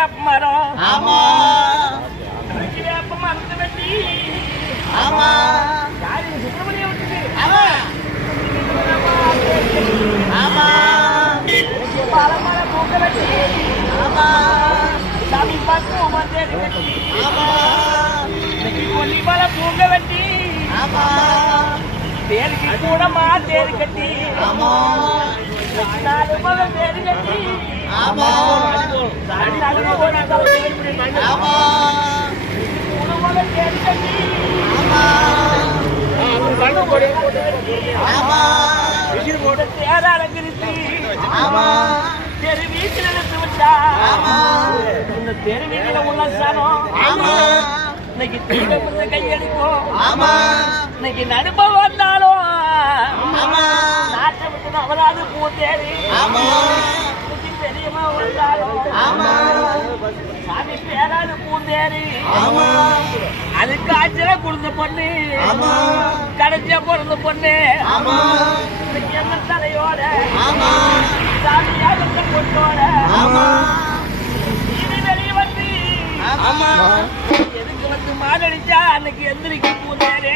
வேப்ப மரம் ஆமா வேப்ப மரத்தை வெட்டி ஆமா யாரு சுப்பிரமணியம் விட்டுட்டு ஆமா ஆமா பலமர பூக்க வெட்டி ஆமா சாமி பக்கம் தேடி வெட்டி ஆமா கொல்லிமலை பூங்க வெட்டி ஆமா தேருக்கு கூடமா தேரு கட்டி ஆமா நாலு மகம் தேரு கட்டி ஆமா ஆமா மூணு மகம் தேரு கட்டி ஆமா தேர அலங்கரித்து ஆமா தெரு வீட்டில் எடுத்து விட்டா இந்த தெரு வீட்டில் உள்ள சனம் இன்னைக்கு தீவிர கையெடுக்கும் ஆமா இன்னைக்கு நடுப்ப வந்தாலும் ஆமா நாட்டை விட்டு அவராது பூத்தேரி ஆமா பெரியமா வந்தாலும் ஆமா சாமி பேராது பூந்தேரி ஆமா அதுக்கு ஆச்சரிய கொடுத்த பொண்ணு ஆமா கடைசியா பிறந்த பொண்ணு ஆமா இன்னைக்கு என்ன தலையோட ஆமா சாமியா வெட்ட பொண்ணோட ஆமா இது வெளியே வந்து ஆமா எதுக்கு வந்து மாடடிச்சா அன்னைக்கு எந்திரிக்க பூந்தேரி